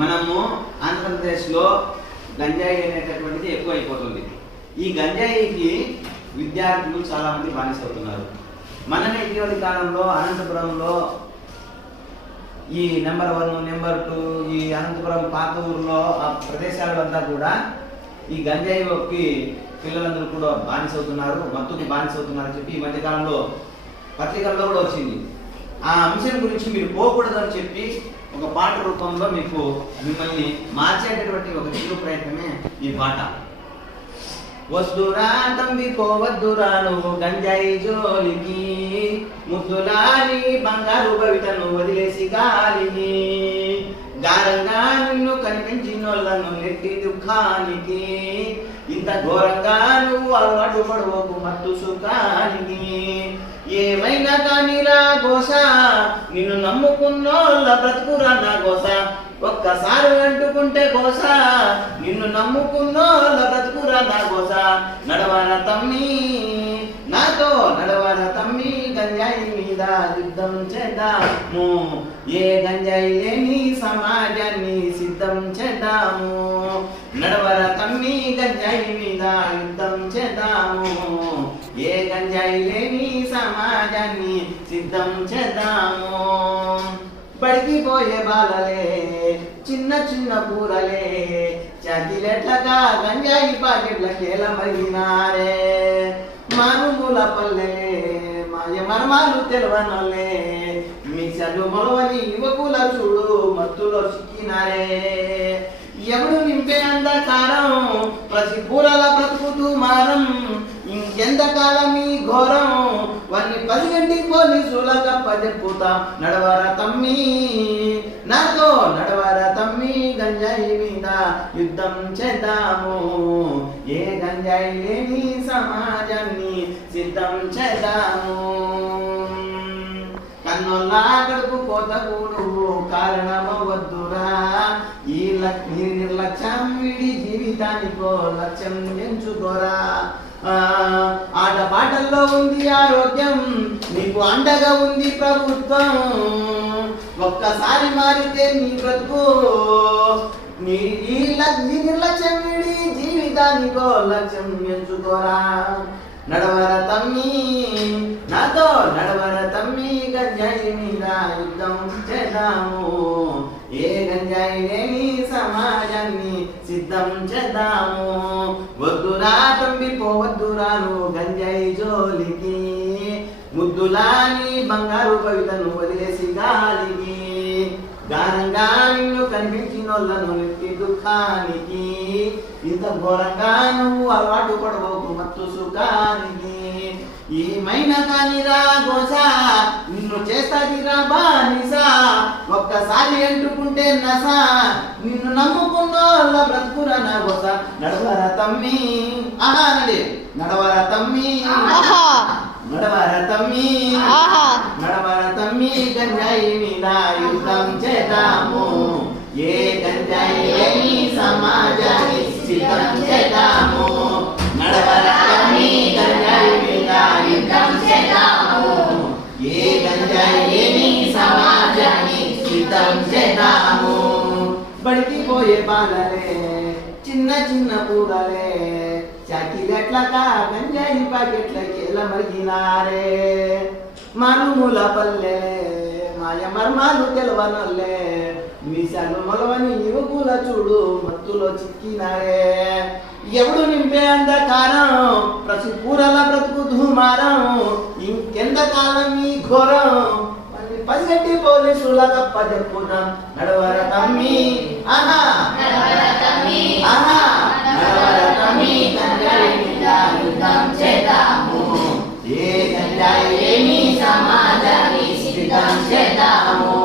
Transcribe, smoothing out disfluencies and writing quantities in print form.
మనము ఆంధ్రప్రదేశ్లో గంజాయి అనేటటువంటిది ఎక్కువ అయిపోతుంది. ఈ గంజాయికి విద్యార్థులు చాలామంది బానిస అవుతున్నారు. మననే ఇటీవలి కాలంలో అనంతపురంలో ఈ నెంబర్ 1, నెంబర్ 2 ఈ అనంతపురం పాత ఊర్లో ఆ ప్రదేశాల వద్ద కూడా ఈ గంజాయికి పిల్లలందరూ కూడా బానిస అవుతున్నారు, మత్తుకి బానిస అవుతున్నారని చెప్పి ఈ మధ్యకాలంలో పత్రికల్లో కూడా వచ్చింది. ఆ అంశం గురించి మీరు పోకూడదని చెప్పి ఒక పాట రూపంలో మిమ్మల్ని మార్చేటటువంటి ఒక చిరు ప్రయత్నమే ఈ పాట. వద్దురా తంబి పోవద్దురా నువ్వు గంజాయి జోలికి, ముద్దులాని బంగారు భవితను వదిలేసి గాలిని, గారంగా నిన్ను కనిపించినోళ్ళను నెట్టి దుఃఖానికి, ఇంత ఘోరంగా నువ్వు అలవాటు పడవకు మత్తు సుఖానికి. ఏమైనా కానీ రా గోస, నిన్ను నమ్ముకున్నోళ్ళ బ్రతుకురా నా గోస, ఒక్కసారి అంటుకుంటే గోస, నిన్ను నమ్ముకున్నోళ్ళ బ్రతుకురా నా గోస. నడవర తమ్మి నాతో నడవర తమ్మి, గంజాయి మీద యుద్ధం చేద్దాము, ఏ గంజాయి లేని సమాజాన్ని సిద్ధం చేద్దాము. నడవర తమ్మి గంజాయి మీద యుద్ధం చేద్దాము, ఏ గంజాయి లేని సమాజాన్ని సిద్ధం చేద్దాము. బడికి పోయే బాలలే చిన్న చిన్న కూరలే, చాకిలెట్లగా గంజాయి పాకెట్లకేల మరిగినారే. మారుమూల పల్లె మాయ మర్మాలు తెలవనోళ్ళే, మీసలు మొలవని యువకుల చూడు మత్తులో చిక్కినారే. ఎవడు నింపే అంధకారం ప్రతి పూరల బ్రతుకుతూ మారం, ఇంకెంతకాలం ఈ ఘోరం వాన్ని 10 గంటి పోలీసులకు అప్పచెప్పుతా. నడవర తమ్మి నాతో నడవర తమ్మి, గంజాయి మీద యుద్ధం చేద్దాము, ఏ గంజాయి లేని సమాజాన్ని సిద్ధం చేద్దాము. కన్నుల్లా గడుపు కోతకూడు కారణమవద్దురా, ఈ నిర్లక్ష్యం విడి జీవితానికో లక్ష్యం ఎంచుకోరా. ఆటపాటల్లో ఉంది ఆరోగ్యం, నీకు అండగా ఉంది ప్రభుత్వం, ఒక్కసారి మారితే నీ బ్రతుకు, నీ నిర్లక్ష్యం విడి జీవితానికో లక్ష్యం ఎంచుకోరా. నడవర తమ్మి నాతో నడవర తమ్మి, గంజాయి మీద యుద్ధం చేద్దాము, ఏ గంజాయి లేని సమాజాన్ని సిద్ధం చేద్దాము. వద్దురా తంబి పోవద్దురా నువ్వు గంజాయి జోలికి, ముద్దులాని బంగారు భవితను వదిలేసి గాలికి, గానంగా నిన్ను కనిపించినోళ్ళను నెట్టి దుఃఖానికి, ఇంత ఘోరంగా నువ్వు అలవాటు పడవకు మత్తు సుఖానికి. ఏమైనా కానీ రా గోస, నిన్ను చేస్తాది రా బానిస, ఒక్కసారి అంటుకుంటే నస, నిన్ను నమ్ముకున్నోళ్ళ బ్రతుకురా నా గోస. నడవర తమ్మి నడవర తమ్మి నడవర తమ్మి నడవర తమ్మి, గంజాయి మీద యుద్ధం చేద్దాము, ఏ గంజాయి లేని సమాజాన్ని సిద్ధం చేద్దాము. నడవర తమ్మి గంజాయి మీద యుద్ధం చేద్దాము, ఏ గంజాయి లేని సమాజాన్ని సిద్ధం చేద్దాము. బడికి పోయే బాలలే చిన్న చిన్న పూరలే, చాకిలెట్లగా గంజాయి పాకెట్లకేల మరిగినారే. మారుమూల పల్లె మాయ మర్మాలు తెలవనోళ్ళే, మీసాలు మొలవని యువకుల చూడు మత్తులో చిక్కినారే. ఎవడు నింపే అంధకారం ప్రతి పూరల బ్రతుకు ధూమారం, ఇంకెంతకాలం ఈ ఘోరం 10 గంటి పోలీసులకు అప్పచెప్పుదాం. నడవర తమ్మి నడవర తమ్మి, గంజాయి మీద యుద్ధం చేద్దాము, ఏ గంజాయి లేని సమాజాన్ని సిద్ధం చేద్దాము.